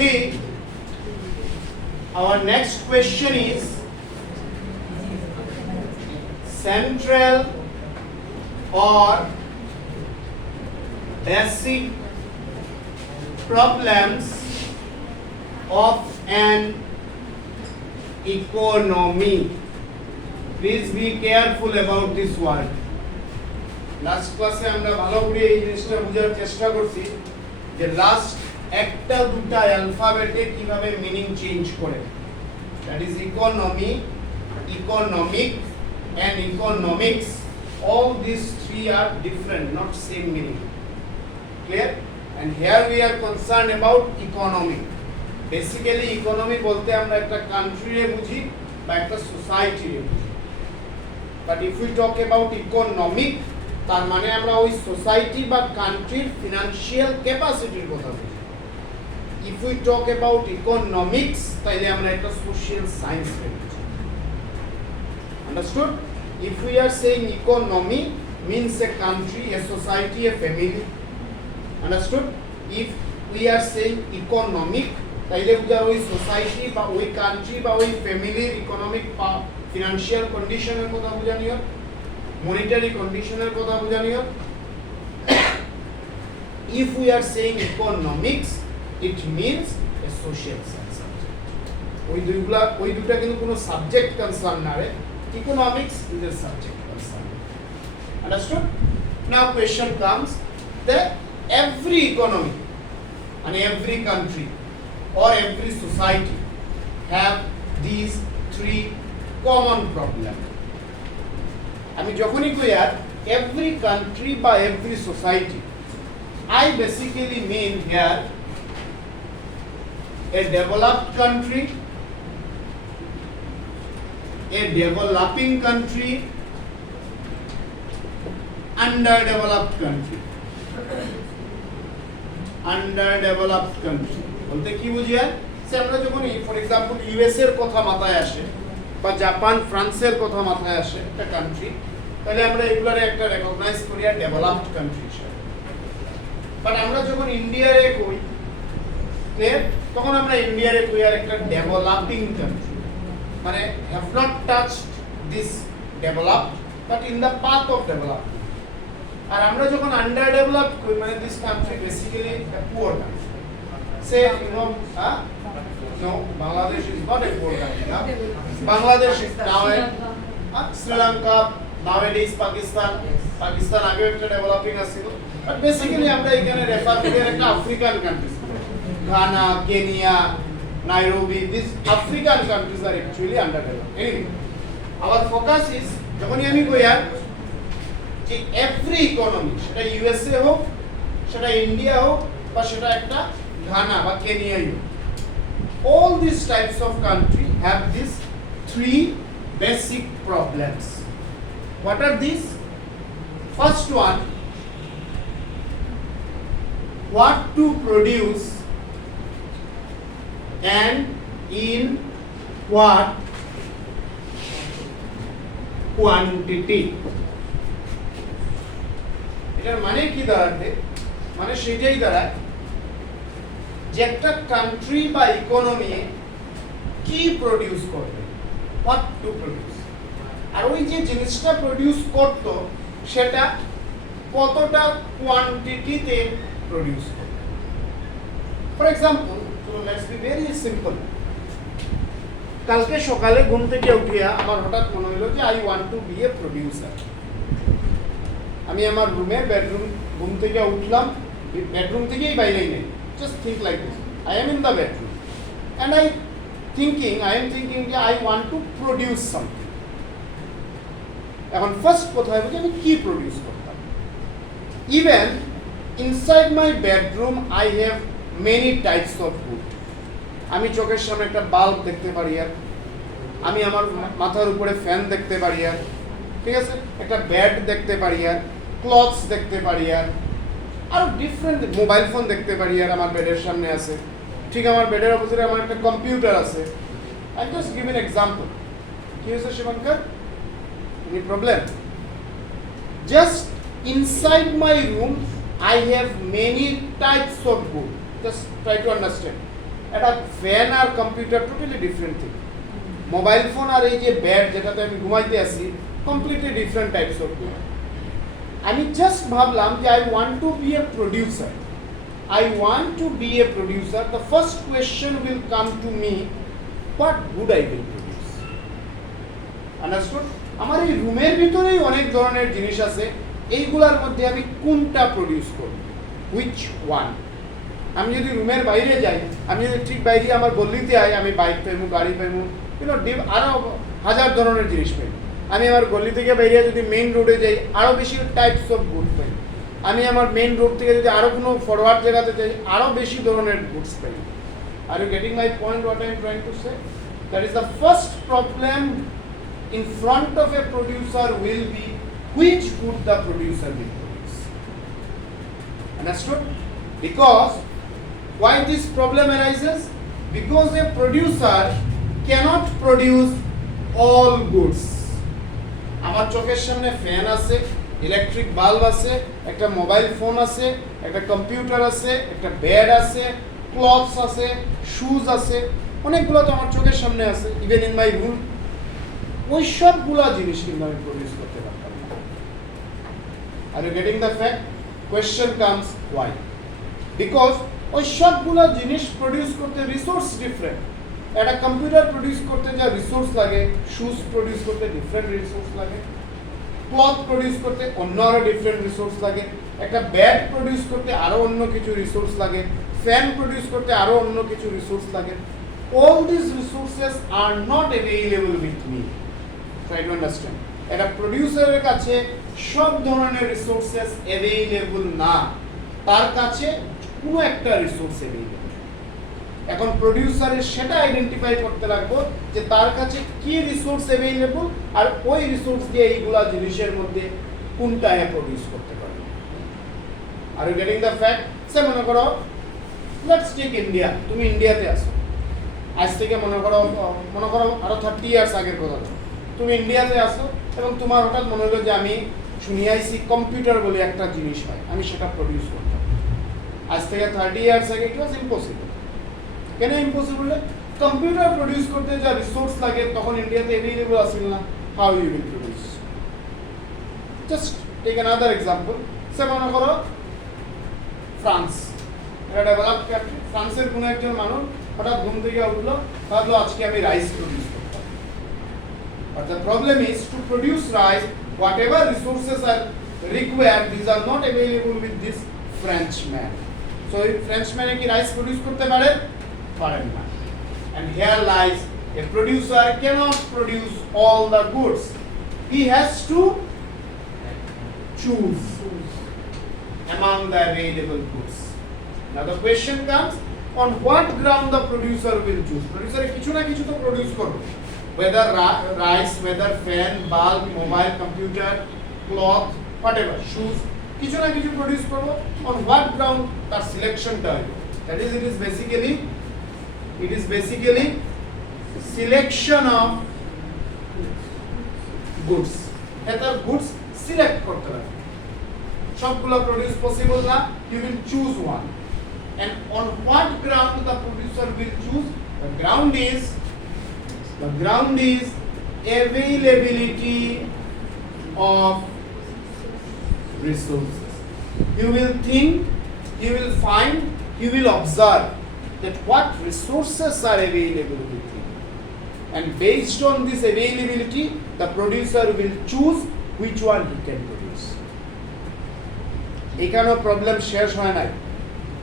see, our next question is central or basic problems of an economy. Please be careful about this word. Last class আমরা ভালো করে এই জিনিসটা বোঝার চেষ্টা করছি যে লাস্ট একটা দুটা অ্যালফাবেটে কিভাবে মিনিং চেঞ্জ করে। That is economy, economic and economics. All these three are different, not same meaning. Clear? And here we are concerned about economy. Basically economy বলতে আমরা একটা কান্ট্রি এ বুঝি বা একটা সোসাইটি এ বুঝি। But if we talk about economic, তার মানে আমরা ওই সোসাইটি বা কান্ট্রির ফিনান্সিয়াল ক্যাপাসিটির কথা বুঝি। If we talk about economics, তাহলে আমরা একটা সোশ্যাল সায়েন্স এ বুঝি। Understood? If we are saying economy means a country, a society, a family. Understood? If we are saying economic, তাইলে বুঝা ওই সোসাইটি বা ওই কান্ট্রি বা ওই ফ্যামিলির ইকোনমিক বা ফিনান্সিয়াল কন্ডিশনের কথা বুঝানিও, মনিটারি কন্ডিশনের কথা বুঝানিও। If we are saying economics, it means a social science subject. ওই দুটা কিন্তু কোনো সাবজেক্ট কনসার্ন না রে। Economics is a subject concern. Understood? Now question comes that every economy and every country or every society have these three common problems. আমি যখনই কই আর every country বা every society, I basically mean here a developed country, a developing country, underdeveloped country. Underdeveloped country বলতে কি বুঝিয়া সে আমরা যখন for example US এর কথা মাথায় আসে বা জাপান ফ্রান্সের কথা মাথায় আসে একটা কান্ট্রি, তাহলে আমরা এগুলারে একটা রেকগনাইজ করি আর ডেভেলপড কান্ট্রি হিসেবে। বাট আমরা যখন ইন্ডিয়ারে কই তখন আমরা ইন্ডিয়ারে কই আর একটা ডেভেলপিং কান্ট্রি, মানে have not touched this developed but in the path of development. আর আমরা যখন আন্ডার ডেভেলপড কই মানে this country basically a poor country. Say you know, no, Bangladesh is not a poor country. Bangladesh is now Sri Lanka, nowadays Pakistan. Pakistan আগে একটা ডেভেলপিং আছিল, but basically আমরা এখানে রেফার করি একটা African countries, Ghana, Kenya, Nairobi. This African countries are actually underdeveloped. Anyway our focus is যখনই আমি কই আর যে এভরি ইকোনমি, সেটা ইউএসএ হোক, সেটা ইন্ডিয়া হোক, বা সেটা একটা ঘানা বা কেনিয়াই হোক, all these types of country have these three basic problems. What are these? First one, what to produce and in what quantity. এটার মানে কি দাঁড়াতে, মানে সেটাই দাঁড়ায় যে একটা কান্ট্রি বা ইকোনমি কি প্রডিউস করবে, হোয়াট টু প্রডিউস, আর ওই যে জিনিসটা প্রডিউস করত সেটা কতটা কোয়ান্টিটিতে প্রডিউস করবে। For example, let's be very simple. কালকে সকালে ঘুম থেকে উঠিয়া আমার হঠাৎ মনে হলো যে I want to be a producer. আমি আমার রুমে বেডরুম, ঘুম থেকে উঠলাম, বেডরুম থেকেই বাইরেই নেই, just think like this, I am in the bedroom and I am thinking যে I want to produce something. এখন ফার্স্ট কথা হবে যে আমি কি প্রডিউস করতাম। Even inside my bedroom I have many types of wood. আমি চোখের সামনে একটা বাল্ব দেখতে পারি, আর আমি আমার মাথার উপরে ফ্যান দেখতে পারি, আর ঠিক আছে একটা বেড দেখতে পারি, আর ক্লথস দেখতে পারি, আর ডিফারেন্ট মোবাইল ফোন দেখতে পারি, আর আমার বেডের সামনে আছে। ঠিক আমার বেডের অপোজিটে আমার একটা কম্পিউটার আছে। I just give an example. কি হয়েছে Shibankar? Any problem? Just inside my room I have many types of wood. Just try to understand. একটা ফ্যান আর computer totally different thing. Mobile phone আর এই যে ব্যাড যেটাতে আমি ঘুমাইতে আসি completely different types of good. আমি জাস্ট ভাবলাম যে I want to be a producer, I want to be a producer. The first question will come to me, what good I will produce. Understood? আমার এই রুমের ভিতরেই অনেক ধরনের জিনিস আছে, এইগুলোর মধ্যে আমি কোনটা প্রডিউস করব, which one? আমি যদি রুমের বাইরে যাই, আমি যদি ঠিক বাইরে আমার গলিতে আই, আমি বাইক পাইমু, গাড়ি পাইমু, আরো হাজার ধরনের জিনিস পাই। আমি আমার গলি থেকে বাইরে যদি মেইন রোডে যাই, আরো বেশি টাইপস অফ গুড পাই। আমি আমার মেইন রোড থেকে যদি আরো কোনো ফরওয়ার্ড জায়গাতে যাই, আরো বেশি ধরনের গুডস পাই। আর you getting my point what I am trying to say? That is the first problem in front of a producer will be which good the producer will produce. Understood? Because why this problem arises? Because a producer cannot produce all goods. আমার চোখের সামনে ফ্যান আছে, electric bulb আছে, একটা mobile phone আছে, একটা computer আছে, একটা বেড আছে, ক্লথস আছে, শুজ আছে, অনেকগুলো তো আমার চোখের সামনে আছে, ইভেন ইন মাই রুম। ওই সবগুলা জিনিস কিন্তু আমি প্রডিউস করতে পারতাম না। Are you getting the fact? Question comes why? Because ওই সবগুলা জিনিস প্রডিউস করতে রিসোর্স ডিফারেন্ট। একটা কম্পিউটার প্রডিউস করতে যা রিসোর্স লাগে, শুজ প্রডিউস করতে ডিফারেন্ট রিসোর্স লাগে, ক্লথ প্রডিউস করতে অন্য আরো ডিফারেন্ট রিসোর্স লাগে, একটা ব্যাড প্রডিউস করতে আরো অন্য কিছু রিসোর্স লাগে, ফ্যান প্রডিউস করতে আরো অন্য কিছু রিসোর্স লাগে। All these resources are not available with me. Try to understand. একটা প্রোডিউসারের কাছে সব ধরনের রিসোর্সেস অ্যাভেইলেবল না, তার কাছে কোনো একটা রিসোর্স অ্যাভেইলেবল। এখন প্রোডিউসারের সেটা আইডেন্টিফাই করতে লাগবো যে তার কাছে কি রিসোর্স অ্যাভেইলেবল, আর ওই রিসোর্স দিয়ে এইগুলা জিনিসের মধ্যে কোনটা প্রডিউস করতে পারবে। Are you getting the fact? সে মনে করো লেটস টেক ইন্ডিয়া, তুমি ইন্ডিয়াতে আসো, আজ থেকে মনে করো আরো 30 ইয়ার্স আগের কথা। তুমি ইন্ডিয়াতে আসো এবং তোমার হঠাৎ মনে হলো যে আমি শুনি আইসি কম্পিউটার বলে একটা জিনিস হয়, আমি সেটা প্রডিউস করতাম। আজ থেকে 30 ইয়ার্স আগে ইট ওয়াজ ইম্পসিবল। কেন ইম্পসিবল? কম্পিউটার প্রডিউস করতে যা রিসোর্স লাগে তখন ইন্ডিয়াতে অ্যাভেইলেবল আসিল না। How you will produce? Just take another example. সে মনে করো ফ্রান্স, এটা ডেভেলপ কান্ট্রি। ফ্রান্সের কোনো একজন মানুষ হঠাৎ ঘুম থেকে উঠলো, ভাবলো আজকে আমি রাইস প্রডিউস করতাম। But the problem is to produce rice, whatever resources are required, these are not available with this Frenchman. So if Frenchman কি rice produce করতে পারে? পারেন না। And here lies a producer cannot produce all the goods. He has to choose among the available goods. Now the question comes, on what ground the producer will choose? Producer কিছু না কিছু তো প্রডিউস করবে। Whether rice, whether fan, bulb, mobile, computer, cloth, whatever, shoes, কিছু না কিছু প্রডিউস করবো। On what ground তার সিলেকশনটা হবে? That is, it is basically selection of goods. এটা goods সিলেক্ট করতে হবে। সবগুলো প্রডিউস পসিবল না, you will choose one. And on what ground the producer will choose? The ground is availability of resources. He will think, he will find, he will observe that what resources are available with him. And based on this availability, the producer will choose which one he can produce. এখানেও প্রবলেম শেষ হয় নাই।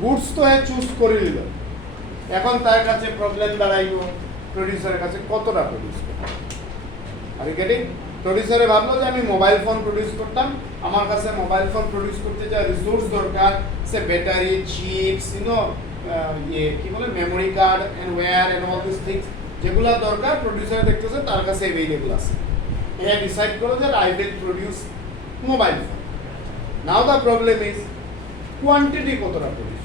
গুডস তো চুজ করে নিল, এখন তার কাছে প্রবলেম দাঁড়াইল প্রডিউসারের কাছে কতটা প্রডিউস করবে। Are getting? প্রডিউসারে ভাবলো যে আমি মোবাইল ফোন প্রডিউস করতাম, আমার কাছে মোবাইল ফোন প্রডিউস করতে যা রিসোর্স দরকার, সে ব্যাটারি, চিপস, কি বলে memory card and wire and all this things, যেগুলো দরকার প্রডিউসার দেখতেছে তার কাছে অ্যাভেইলেবল আছে। এ ডিসাইড করো যে I will produce mobile phone. Now the problem is quantity কতটা প্রডিউস?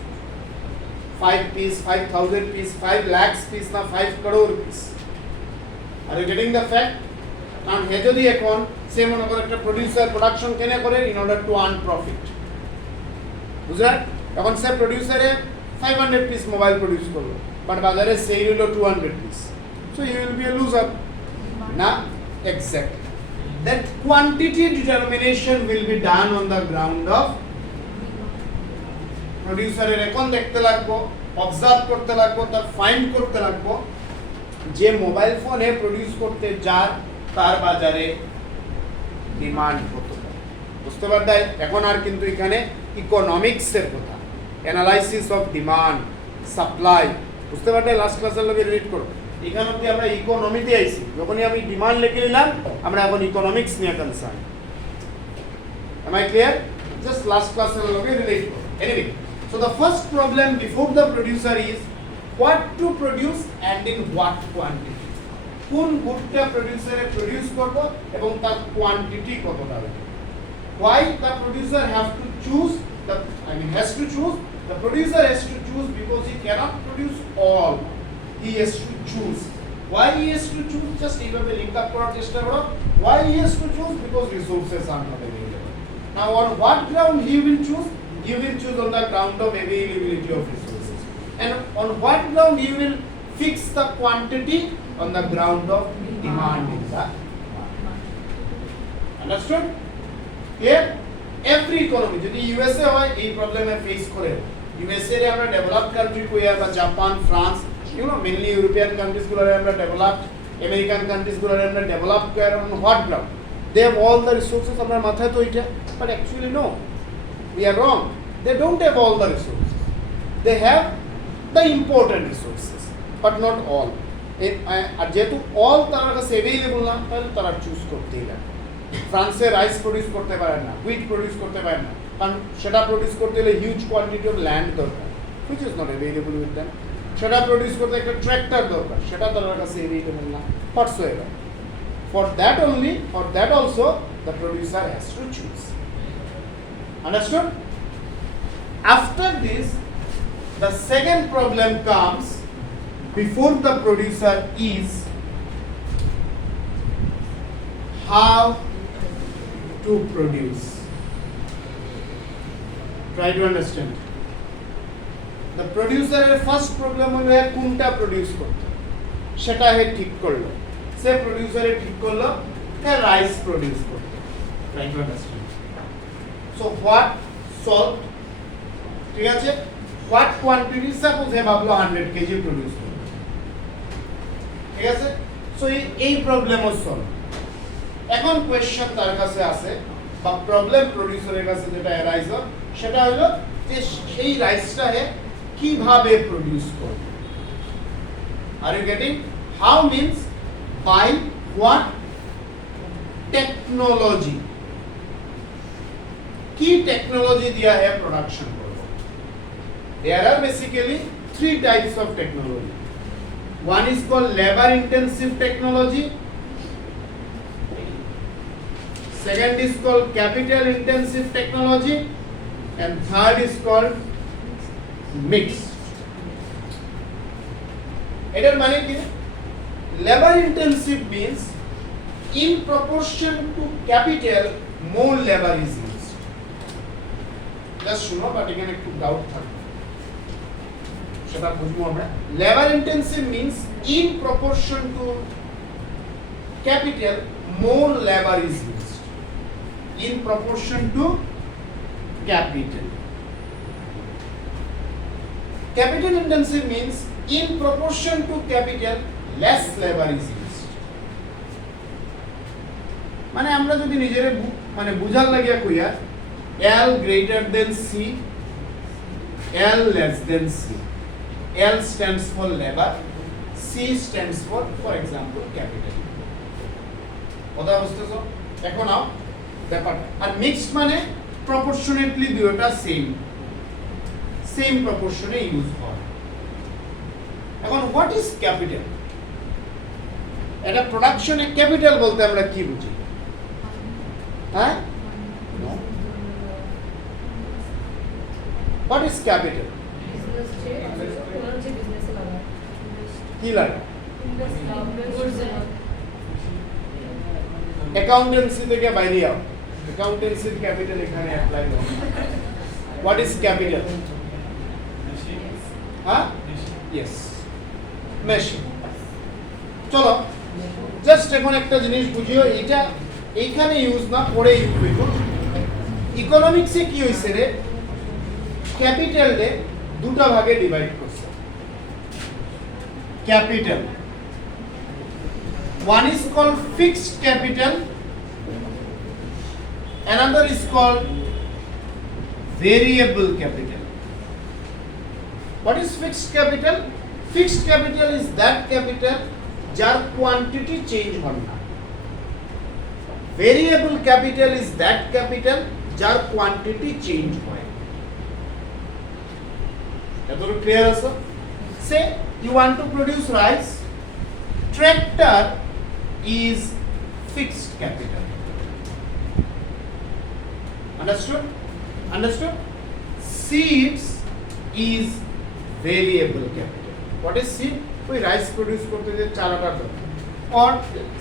5 piece, 5,000 piece, 5 lakhs piece না 5 crore piece? Are you getting the fact? কারণ হে যদি এখন সে মনে করে একটা প্রডিউসার প্রোডাকশন কেনে করে in order to earn profit, বুঝলেন? এখন সে প্রডিউসারে 500 পিস মোবাইল প্রডিউস করলো, বাট বাজারে সেল হলো 200 piece, so you will be a loser না। Exactly that quantity determination will be done on the ground of প্রোডিউসারের এখন দেখতে লাগবো, অবজার্ভ করতে লাগবো, তার ফাইন্ড করতে লাগবো যে মোবাইল ফোনে প্রডিউস করতে যার তার বাজারে ডিমান্ড কত। বুঝতে পারলে এখন আর কিন্তু এখানে ইকোনমিক্সের কথা, অ্যানালাইসিস অফ ডিমান্ড সাপ্লাই। বুঝতে পারলে লাস্ট ক্লাসের লগে রিলেট করো, এখান অব্দি আমরা ইকোনমিতে আইছি, যখনই আমি ডিমান্ড লিখে নিলাম আমরা এখন ইকোনমিক্স নিয়ে concern. Am I clear? Just last class লগে রিলেট করো। Anyway, so the first problem before the producer is what to produce and in what quantity. কোন গুডটা প্রোডিউসারে প্রডিউস করব এবং তার কোয়ান্টিটি কতটা হবে। Why the producer have to choose has to choose, the producer has to choose because he cannot produce all, he has to choose. Why he has to choose? Just এইভাবে link up করার চেষ্টা করো। Why he has to choose? Because resources are not available. Now on what ground he will choose? He will choose on the ground of availability of resources. And on what ground he will fix the quantity? On the ground of demand in the market. Understood? Here every economy, যদি ইউএসএ হয় এই প্রবলেমে ফেস করে, ইউএসএ রে আমরা developed country কইয়া বা Japan, France, you know, mainly European countries গুলো আমরা ডেভেলপড, আমেরিকান কান্ট্রিজ গুলো আমরা ডেভেলপ করে on what ground? They have all the resources, আমরা মাথায় তো এটা, but actually no, we are wrong. They don't have all the resources. They have the important resources, but not all. আর যেহেতু অল তার কাছে অ্যাভেলেবল না, তাহলে তারা চুজ করতেই লাগে। ফ্রান্সে রাইস প্রডিউস করতে পারে না, হুইট প্রডিউস করতে পারে না, কারণ সেটা প্রডিউস করতে হলে হিউজ কোয়ান্টিটি অফ ল্যান্ড দরকার, which is not available with them. সেটা প্রডিউস করতে একটা ট্র্যাক্টর দরকার, সেটা তার কাছে অ্যাভেলেবল না। হোয়াটসোএভার, for that only or that also the producer has to choose. Understood? After this, the second problem comes before the producer is how to produce. Try to understand. The producer এর first problem হলো কোনটা produce করতে, সেটা হে ঠিক করলো। সে প্রডিউসারে ঠিক করলো রাইস প্রডিউস করতে। Try to understand. So what salt, ঠিক আছে, what quantity, suppose হে ভাবলো 100 kg প্রডিউস করবে, ঠিক আছে। সো এই প্রবলেমও সলভ। এখন কোয়েশ্চন তার কাছে আছে বা প্রবলেম প্রোডিউসারের কাছে যেটা অ্যারাইজ হয় সেটা হলো যে সেই রাইসটা কিভাবে প্রডিউস করবে। Are you getting? How means by what technology, কি টেকনোলজি দিয়া প্রোডাকশন করবে। There are basically 3 types of technology. One is called labor intensive technology, second is called capital intensive technology, and third is called mixed. এটার মানে কি? Labor intensive means in proportion to capital more labor is used. Just শুনো, বাট এখানে একটু ডাউট থাকবে, সেটা বুঝবো আমরা। Labor intensive means in proportion to capital more labor is used. In proportion to capital. Capital intensive means in proportion to capital less labor is used. মানে আমরা যদি নিজেরে মানে বুঝার লাগিয়া কইয়া L greater than C, L less than C. L stands for labor, C stands for example capital. কথা বুঝতেছো? এখন নাও ব্যাপারটা। আর মিক্সড মানে প্রপোর্শনেটলি দুটোটা সেম প্রপোর্শনে ইউজ হয়। এখন হোয়াট ইজ ক্যাপিটাল? এটা প্রোডাকশনে ক্যাপিটাল বলতে আমরা কি বুঝি? হ্যাঁ, হোয়াট ইজ ক্যাপিটাল? কি লাগে? অ্যাকাউন্টেন্সি থেকে বাইরে আও, অ্যাকাউন্টেন্সির ক্যাপিটাল এখানে অ্যাপ্লাই করো। What is capital? হ্যাঁ, ইয়েস, মেশিন। চলো জাস্ট এখন একটা জিনিস বুঝিও, এটা এইখানে ইউজ না পরে ইউজ হইব। ইকোনমিক্সে কি হইছে রে, ক্যাপিটাল রে দুটো ভাগে ডিভাইড করছে। Capital, one is called fixed capital, another is called variable capital. What is fixed capital? Fixed capital is that capital jar quantity change হয় না। Variable capital is that capital jar quantity change হয়। এতটুকু ক্লিয়ার আছে? Say you want to produce rice, tractor is fixed capital. Understood? Understood? Seeds is variable capital. What is seed? We rice produce করতে যে চারাটা দাও। Or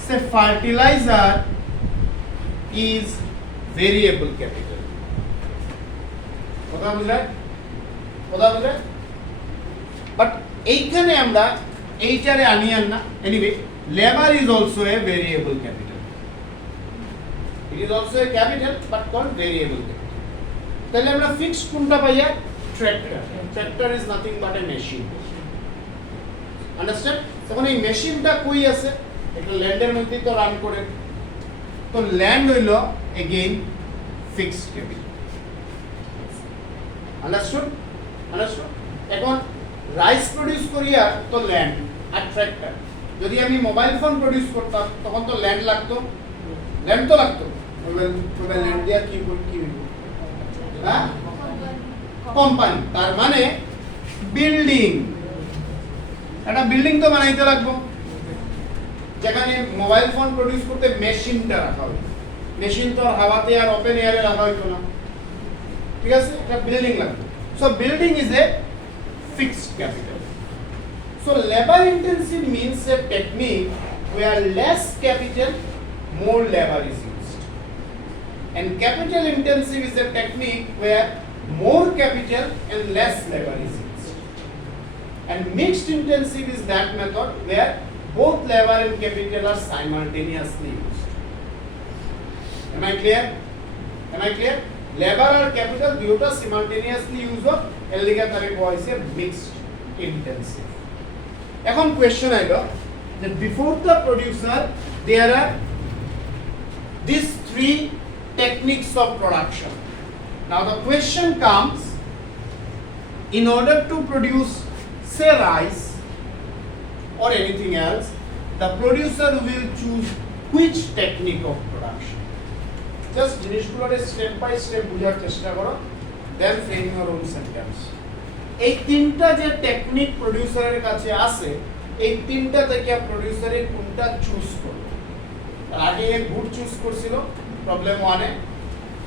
say fertilizer is variable capital. কথা বুঝলেন? কথা বুঝলেন? But এইখানে আমরা এইটারে আনিয়ান না। Anyway, labor is also a variable capital. It is also a capital but called variable capital. তাহলে আমরা ফিক্সড কোনটা পাইয়া? Tractor. Tractor is nothing but a machine. Understand? তখন এই মেশিনটা কই আছে? একটা ল্যান্ডের মধ্যেই তো রান করে। তো ল্যান্ড হইল again fixed capital. Understood? Understood? এখন রাইস প্রডিউস করিয়া তো ল্যান্ড আর ট্র্যাক্টর। যদি আমি মোবাইল ফোন প্রডিউস করতাম তখন তো ল্যান্ড লাগতো, ল্যান্ড তো লাগতো। ল্যান্ড দিয়া কি হইব? হ্যাঁ, কোম্পানি। তার মানে বিল্ডিং, একটা বিল্ডিং তো বানাইতে লাগবে, যেখানে মোবাইল ফোন প্রডিউস করতে মেশিনটা রাখা হবে। মেশিন তো হাওয়াতে আর ওপেন এয়ারে রাখা হইতো না, ঠিক আছে? একটা বিল্ডিং লাগবে। So building is a fixed capital. So labor intensive means a technique where less capital, more labor is used. And capital intensive is a technique where more capital and less labor is used. And mixed intensive is that method where both labor and capital are simultaneously used. Am I clear? Am I clear? Labor or capital দুটো simultaneously use of এর লিগে তারে কয় হইছে mixed intensive. এখন কোশ্চেন আইলো যে before the producer there are these three techniques of production. Now the question comes, in order to produce say rice or anything else, the producer will choose which technique of production. Just জিনিসগুলোরে step by step বোঝার চেষ্টা করো, then frame your own sentence. এই তিনটা যে টেকনিক প্রোডিউসারের কাছে আছে, এই তিনটা থেকে প্রোডিউসারে কোনটা চুজ করবে। আগে গুড চুজ করছিল প্রবলেম 1 এ,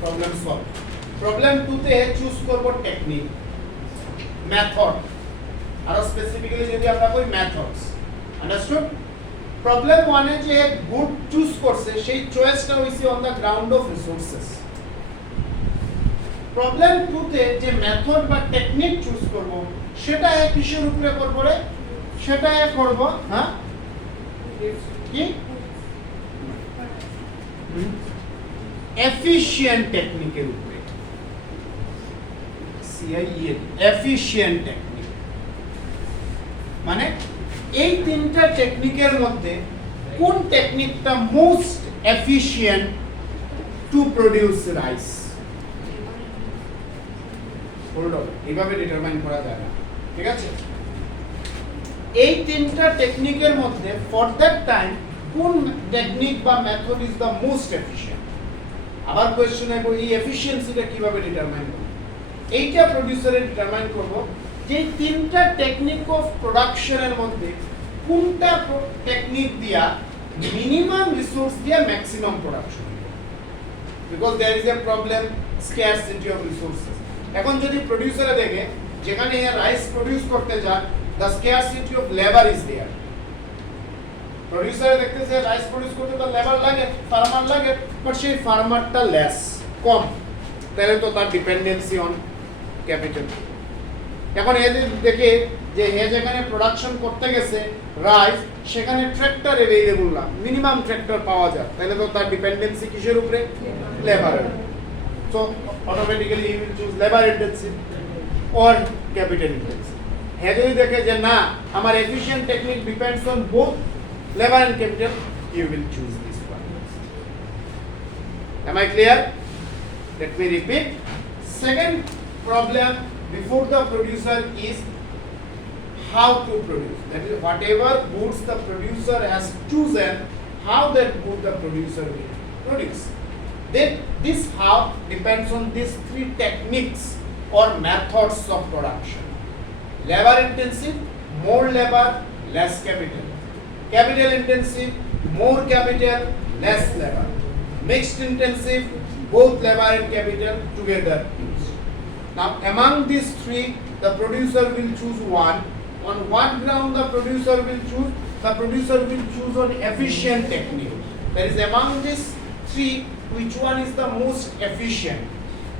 প্রবলেম সলভ। প্রবলেম 2 তে চুজ করব টেকনিক, মেথড, আর স্পেসিফিক্যালি যদি আমরা কই মেথডস। আন্ডারস্টুড? প্রবলেম 1 এ যে গুড চুজ করছে সেই চয়েসটা হইছে on the ground of resources. Problem 2 তে যে মেথড বা টেকনিক চুজ করব সেটা কিসের উপরে করব রে? সেটা করব হ্যাঁ কি এফিশিয়েন্ট টেকনিকের উপরে। সিআইএ এফিশিয়েন্ট টেকনিক মানে এই তিনটা টেকনিকের মধ্যে কোন টেকনিকটা most efficient to produce rice. Hold on, এইভাবে ডিটারমাইন করা যায় না, ঠিক আছে? এই তিনটা টেকনিকের মধ্যে ফর দ্যাট টাইম কোন টেকনিক বা method is the most efficient. আবার কোশ্চেন আইবো এই এফিশিয়েন্সিটা কিভাবে ডিটারমাইন করব। এইটা প্রোডিউসারে ডিটারমাইন করব যে তিনটা টেকনিক অফ প্রোডাকশনের মধ্যে কোনটা টেকনিক দিয়া মিনিমাম রিসোর্স দিয়া maximum production, because there is a problem scarcity of resources. এখন যদি প্রোডিউসারে দেখে যেখানে রাইস প্রোডিউস করতে যায় the scarcity of labor is there, প্রোডিউসারে দেখতেছে রাইস প্রোডিউস করতে তো লেবার লাগে, ফার্মার লাগে, বাট সেই ফার্মারটা লেস, কম, তাহলে তো তার ডিপেন্ডেন্সি অন ক্যাপিটাল। এখন এদের দেখে যে হে যেখানে প্রোডাকশন করতে গেছে রাইস, সেখানে ট্র্যাক্টর অ্যাভেলেবল না, মিনিমাম ট্র্যাক্টর পাওয়া যায়, তাহলে তো তার ডিপেন্ডেন্সি কিসের উপরে? লেবারের। So automatically he will choose labour intensive or capital intensive. হে যদি দেখে যে না, আমার efficient technique depends on both labour and capital, he will choose this one. Am I clear? Let me repeat. Second problem before the producer is how to produce. That is, whatever goods the producer has chosen, how that good the producer will produce. Then this how depends on these three techniques or methods of production. Labor intensive, more labor, less capital. Capital intensive, more capital, less labor. Mixed intensive, both labor and capital together used. Now among these three, the producer will choose one. On what ground the producer will choose? The producer will choose on efficient technique. That is, among these three, which one is the most efficient?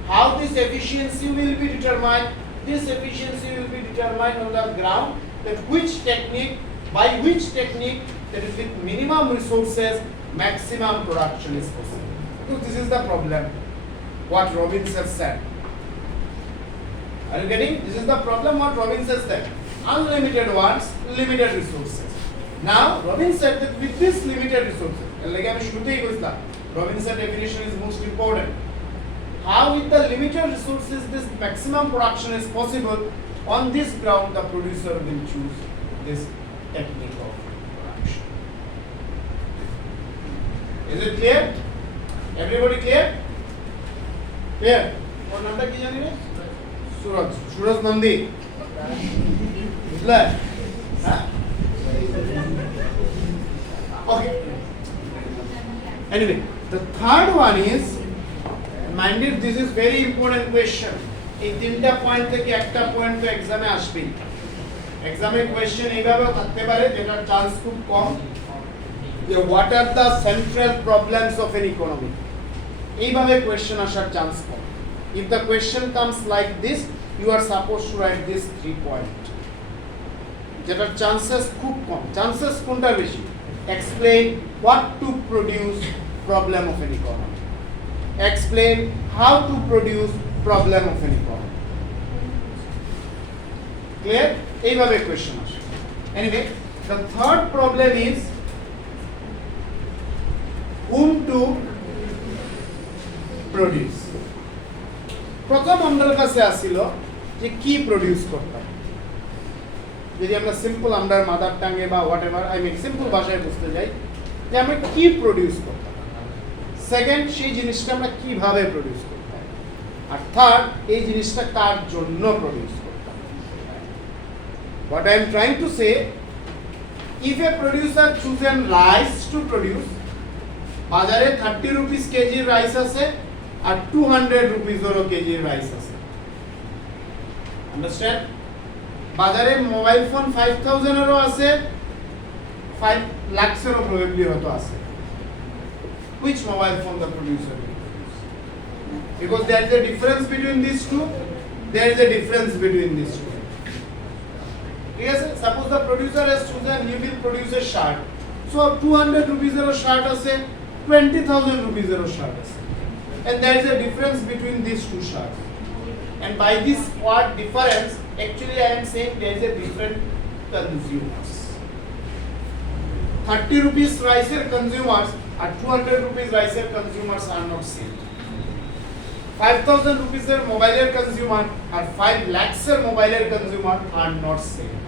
How this efficiency will be determined? This efficiency will be determined on the ground that which technique, by which technique, that is with minimum resources, maximum production is possible. So this is the problem, what Robinson said. Are you getting? This is the problem what Robinson said. Unlimited wants, limited resources. Now Robinson said that with this limited resources, like I am shooting with that, Robinson definition is most important. How with the limited resources this maximum production is possible? On this ground the producer will choose this technique of production. Is it clear? Everybody clear? Clear? और नाम क्या जानी है? सूरज, सूरज नंदी. बुझला? हाँ? Okay. Anyway, the third one is, mind it, this is very important question. এই তিনটা পয়েন্ট থেকে একটা পয়েন্ট তো এক্সামে আসবেই। এক্সামে কোশ্চেন এইভাবেও থাকতে পারে যেটার চান্স খুব কম, যে what are the central problems of an economy, এইভাবে কোশ্চেন আসার চান্স কম। If the question comes like this, you are suppose to write this 3 point, যেটার চান্সেস খুব কম। চান্সেস কোনটা বেশি? Explain what to produce problem of an economy, explain how to produce problem of an economy. Clear? এইভাবে question আসে। Anyway, the third problem is whom to produce. প্রথম আমাদের কাছে আসিল যে কি প্রডিউস করতাম। যদি আমরা সিম্পল আমরা মাদার টাঙ্গে বা whatever, I mean simple ভাষায় বুঝতে যাই যে আমরা কি প্রডিউস করতাম। সেকেন্ড, সেই জিনিসটা আমরা কিভাবে প্রডিউস করতাম। আর থার্ড, এই জিনিসটা কার জন্য প্রডিউস করতাম। What I am trying to say, if a producer chosen rice to produce, বাজারে 30 রুপিস কেজির রাইস আছে আর 200 রুপিসেরও কেজির রাইস আছে। আন্ডারস্ট্যান্ড? বাজারে মোবাইল ফোন 5000 এরও আছে, 5 লাখেরও প্রবাবলি হয়তো আছে। Which mobile phone the producer will use? Because there is a difference between these two. There is a difference between these two. Yes, suppose the producer has chosen he will produce a shirt. So 200 rupees er shirt ase, 20,000 rupees er shirt ase. And there is a difference between these two shirts. And by this word difference, actually I am saying there is a different consumers. 30 rupees rice consumers and 200 rupees rice consumers are not same. 5,000 rupees mobile consumer and 5 lakhs mobile consumer are not same.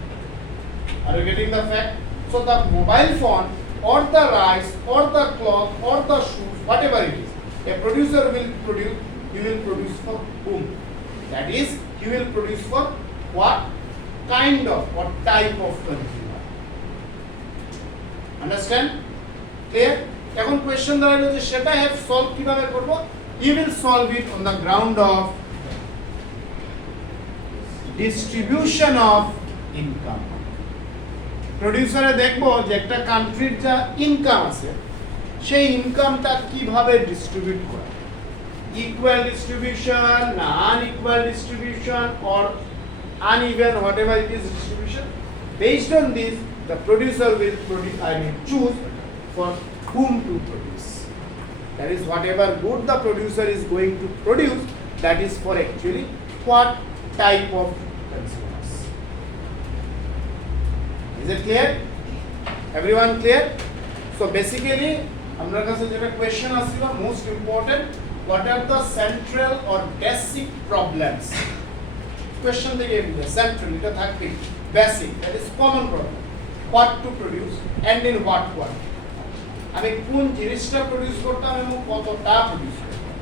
Are you getting the fact? So the mobile phone or the rice or the cloth or the shoes, whatever it is, a producer will produce, he will produce for whom? That is, he will produce for what kind of, what type of consumer. Understand? Clear? এখন কোয়েশ্চন দাঁড়ালো যে সেটা have solve কিভাবে করব? He will solve it on the ground of distribution of income. প্রোডিউসারে দেখবো যে একটা কান্ট্রির যা ইনকাম আছে সেই ইনকামটা কিভাবে ডিস্ট্রিবিউট করে, equal distribution, non equal distribution or uneven, whatever it is distribution. Based on this, the producer will choose for whom to produce. That is, whatever good the producer is going to produce, that is for actually what type of consumers. Is it clear? Everyone clear? So basically, আমরা কাছে যেটা কোশ্চেন আসছিল most important, what are the central or basic problems? Question থেকে সেন্ট্রাল এটা থাকবে, basic that is common problem, what to produce and in what quantity. আমি কোন জিনিসটা প্রডিউস করতাম এবং কতটা প্রডিউস করতাম।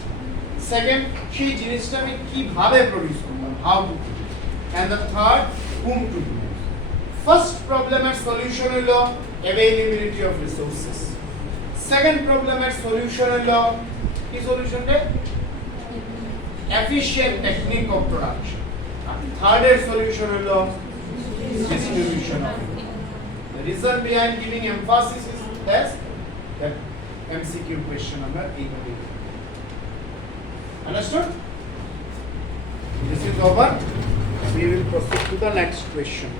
সেকেন্ড, সেই জিনিসটা আমি কিভাবে প্রডিউস করতাম, how to produce. And the third, whom to produce. First প্রবলেমের সলিউশন হলো অ্যাভেইলেবিলিটি অফ রিসোর্সেস। সেকেন্ড প্রবলেমের সলিউশন হলো কি সলিউশনটা, এফিশিয়েন্ট টেকনিক অফ প্রোডাকশন। আর থার্ডের সলিউশন হলো distribution of it. The reason behind giving emphasis is that MCQ question number 8. Understood? This is over. We will proceed to the next question.